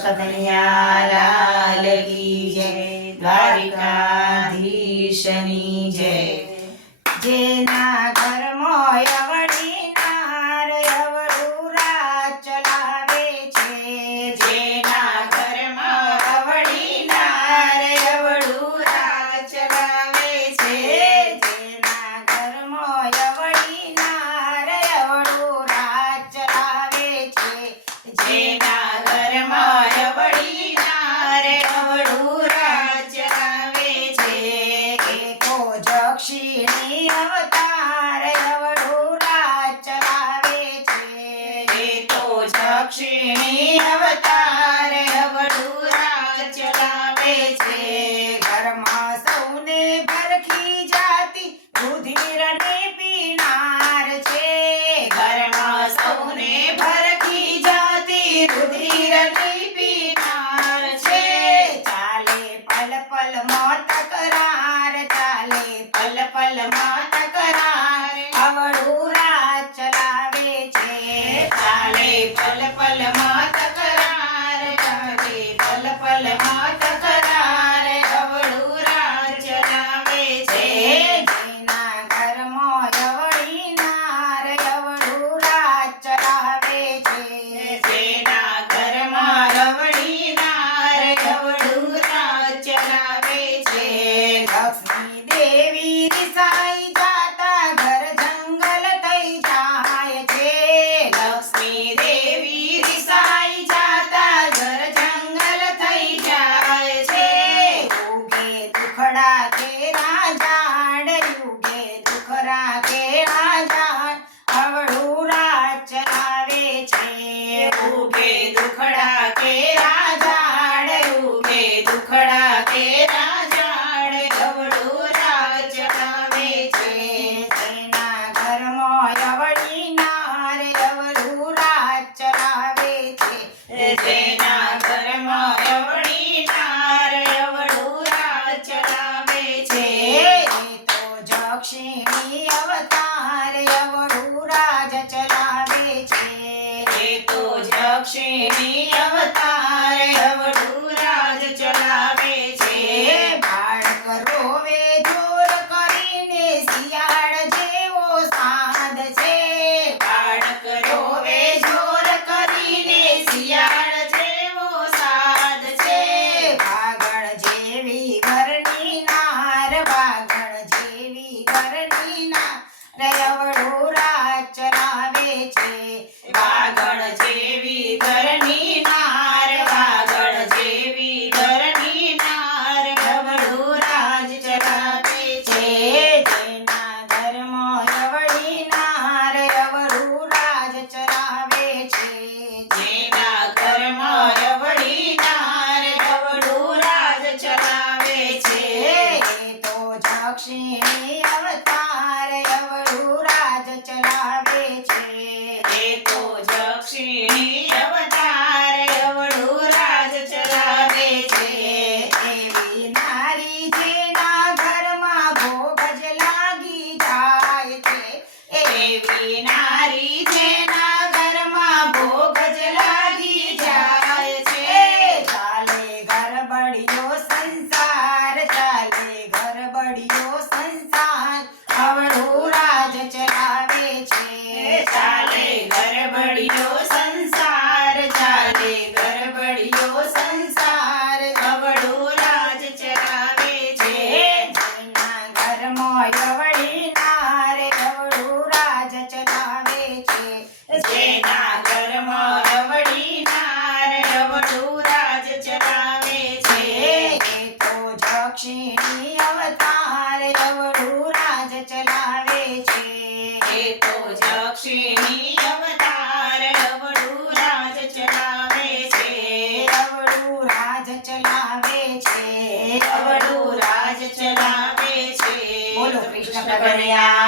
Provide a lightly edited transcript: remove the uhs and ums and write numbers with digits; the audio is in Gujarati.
કનૈયા લાલ કી જય, દ્વારિકાધીશની જય। જેના ઘરમાં અવળી નાર અવળું રાજ ચલાવે છે, જેના ઘરમાં અવળી નાર અવળું રાજ ચલાવે છે, જેના ઘરમાં અવળી નાર અવળું રાજ ચલાવે છે, જેના ઘરમાં અવળી નાર અવળું રાજ ચલાવે છે। એકો જક્ષિણી અવતાર અવળું રાજ ચલાવે છે, એકો જક્ષિણી અવતાર અવળું રાજ ચલાવે છે। ઘરમાં સૌને ભરખી જાતિ રુધિરને પીનાર છે, ઘરમાં સૌને ભરખી જાતિ રુધિરને પીનાર છે। ચાલે પલ પલ માં તકરાર, ચાલે પલ પલ માં તકરાર અવળું રાજ ચલાવે છે, ચાલે પલ પલ માં તકરાર, ચાલે પલ પલ માં તકરાર અવળું રાજ ચલાવે છે। જેના ઘરમાં અવળી નાર અવળું રાજ ચલાવે છે, જેના ઘરમાં અવળી નાર અવળું રાજ ચલાવે છે। લક્ષ્મી દેવી રિસાઈ જાતા ઘર જંગલ થઈ જાય છે, લક્ષ્મી દેવી રિસાઈ જાતા ઘર જંગલ થઈ જાય છે। યુગે દુખડા કેરા ઝાડ, યુગે દુખડા કેરા ઝાડ અવળું રાજ ચલાવે છે, યુગે દુખડા કેરા ઝાડ, યુગે દુખડા કેરા ઝાડ અવળું રાજ ચલાવે છે। જેના ઘરમાં અવળી નાર અવળું રાજ ચલાવે છે, જેના ઘરમાં અવળી નાર અવળું રાજ ચલાવે છે। એ તો જક્ષિણી અવતાર અવળું રાજ ચલાવે છે, એ તો જક્ષિણી અવતાર અવળું રાજ ચલાવે છે। બાળક રોવે જોર કરીને શિયાળ જેવો સાદ છે, બાળક રોવે જોર કરીને શિયાળ જેવો સાદ છે। વાગણ જેવી ઘરની નાર, વાગણ જેવી ઘરની નાર અવળું રાજ ચલાવે છે, વાગણ જેવી ઘરની નાર, વાગણ જેવી ઘરની નાર અવળું રાજ ચલાવે છે। જેના ઘરમાં અવળી નાર અવળું રાજ ચલાવે છે, જેના ઘરમાં અવળી નાર અવળું રાજ ચલાવે છે। એ તો જક્ષિણી અવતાર અવળું રાજ ચલાવે છે, એ તો જક્ષિણી અવતાર અવળું રાજ ચલાવે છે। એવી નારી જેના ઘરમાં ભોગ જ લાગી જાય છે, એવી નારી જેના ઘરમાં ભોગ જ લાગી જાય છે। ચાલે ગરબડિયો સંસાર, ચાલે ગરબડિયો સંસાર અવળું રાજ ચલાવે છે, ચાલે ગરબડિયો સંસાર, ચાલે ગરબડિયો સંસાર અવળું રાજ ચલાવે છે। જેના ઘરમાં અવળી નાર અવળું રાજ ચલાવે છે, જેના ઘરમાં અવળી નાર અવળું રાજ ચલાવે છે। એ તો જક્ષિણી અવતાર અવળું રાજ ચલાવે છે, એ તો જક્ષિણી અવતાર અવળું રાજ ચલાવે છે, અવળું રાજ ચલાવે છે, અવળું રાજ ચલાવે છે। બોલો કૃષ્ણ કનૈયા